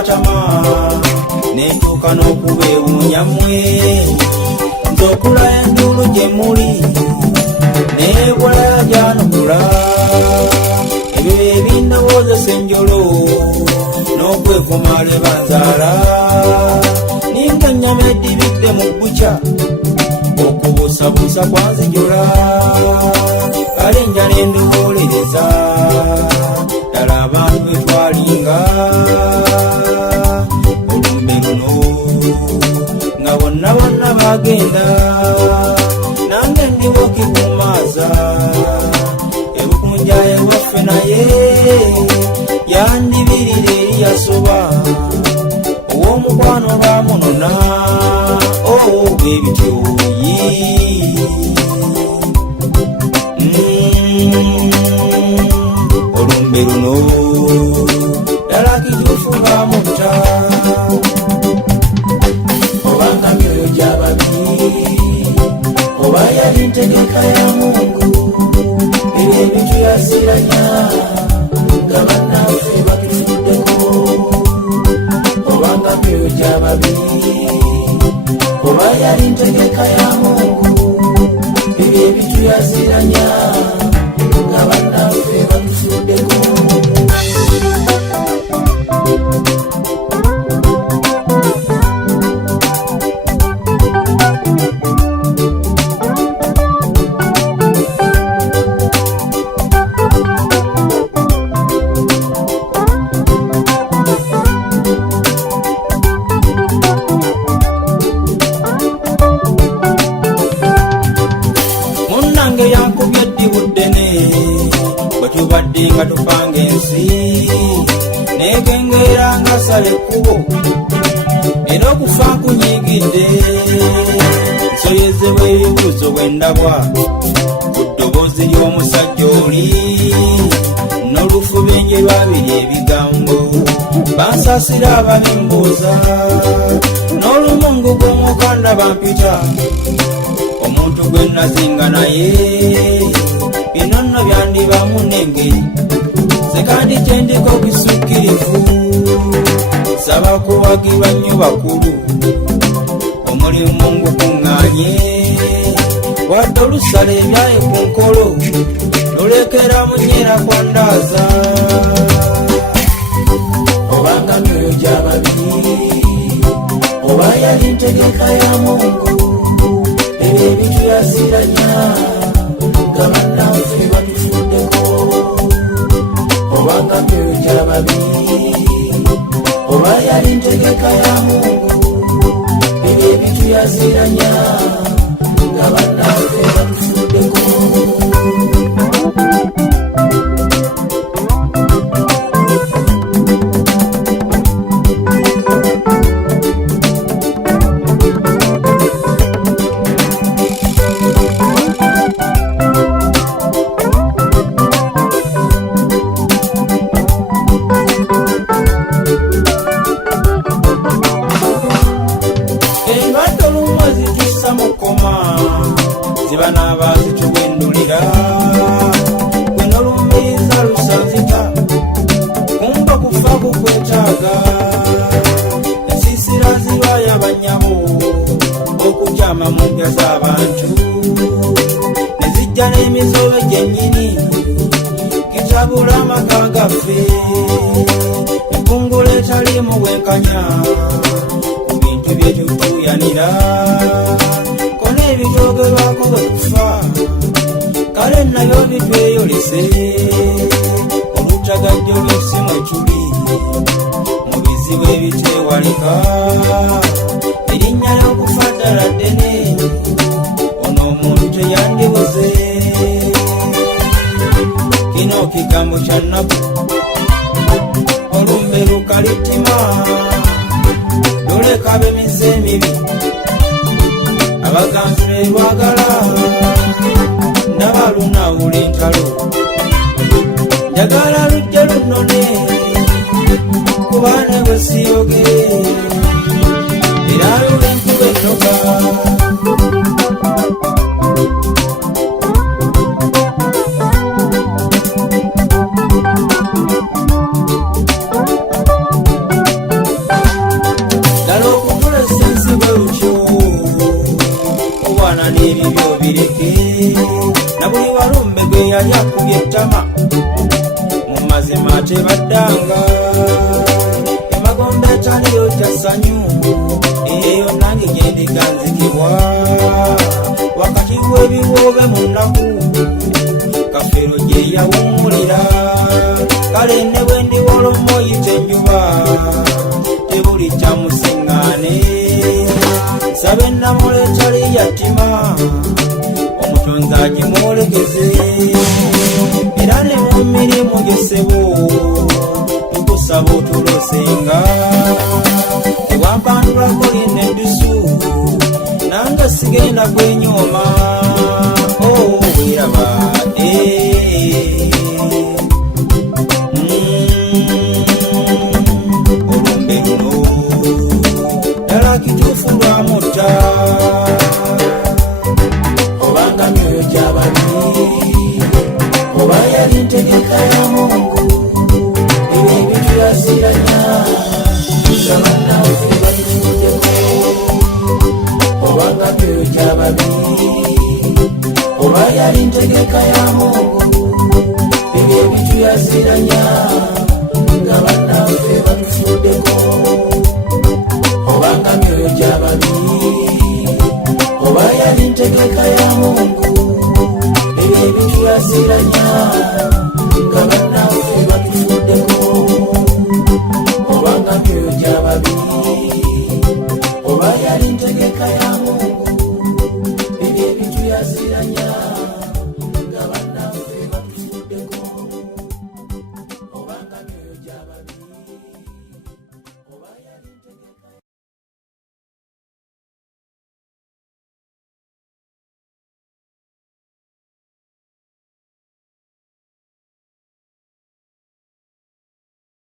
amatama netuuka n'okubeewuunyamwe nze okula enduulu gye muli nebula gyanukula ebyo ebindowoozesa enjolo n'okwekumala ebanzaala ninga ennyama edibidde mu bbukya okubuusabuusa kwanzijula kale nja nenduwolereza ddala abantu betwalinga olumbe luno nga bonna bonna bagenda nange ndiwo kikumaaza ebukunja ewaffe naye yandibirira eri yasoba ow'omukwano lwamunona bwe bityoyi olumbe luno ddala kituufu bamutta obanga myoyo gy'ababiri oba yali ntegeka ya Mungu ebyo ebintu yasiranya nga bannaffe batufuddeko obanga myoyo gy'ababiri oba yali ntegeka ya Mungu ebyo ebintu yasiranya nga bannaffe batufuddeko yakubye eddibuddene bwe tubadde nga tupanga ensi nekengeera nga sala ekkubo era okufa kunyigidde nsoyezebwa ebibuuzo bwe ndabwa ku ddoboozi ly'omusajja oli n'olufubenje lwabiri ebigambo bansasira ababimbuuza n'olumungu gw'omukanda bampita omuntu gwe nazinga naye bino nno byandibamu n'engeri sekandi kyendiko kisukkirivu saba kuwagirwa nnyo bakulu omulimu ngukuŋŋaanye wadde olusala ebyaye ku nkolo lulekera munyera kwandaaza obanga myoyo gy'ababiri oba yali ntegeka ya Mungu ebyo ebintu yasiranya nga bannaffe batufuddeko obanga myoyo gy'ababiri oba yali ntegeka ya Mungu ebyo ebintu yasiranya nga bannaffe batufuddeko ziba n'abazituwendulira gwe n'olumiriza lusanzika kumba kufa kukwetaaga ensiisira zirwaya bannyabo okukyama mu mpya z'abantu ne zijja n'emizobe gyennyini kitabula amaka gaffe ekungula etaliimu bwenkanya ku bintu bye tutuuyanira ebitoogerwako bwe kufa kale nayo bitweyolese olutagajjo lw'essimu ekibi mu bizibu ebitewalika erinnya ly'okufa ddala ddene ono omuntu teyandibuze kino kigambo kya nnaku olumbe lukalitima luleka b'emize emibi abaganzi ne lwagala nabalunawula entalo njagala lujja lunone kubaane bwe siyogere era lula enkuba ennoga yali akubye ettama mu mazima tebaddanga emagombe etaliyo kyasanyu eyo nange gyendiganzikibwa wakati w'ebiwoobe mu nnaku Kafeero gye yawummulira kale ne bwe ndi wolomo yita enjuba tebuli kyamusiŋŋaane sabe ennamula etali yattima omutonzi agimwolegeze era ne mu mirimu gy'ossebo tukusaba otulosenga ewampandulako lina eddusu nange sigenda kwenyooma wiraba olumbe luno ddala kituufu lwamutta obanga myoyo gy'ababi oba yali ntegeka ya Mungu ebyo ebituyasiranya nga bannaffe batufuddeko obanga myoyo gy'ababi oba yali ntegeka ya Mungu ebyo ebituyasiranya nga bannaffe batufuddeko obanga myoyo gy'ababi oba yali ntegeka ya Mungu ebyo ebituyasiranya nga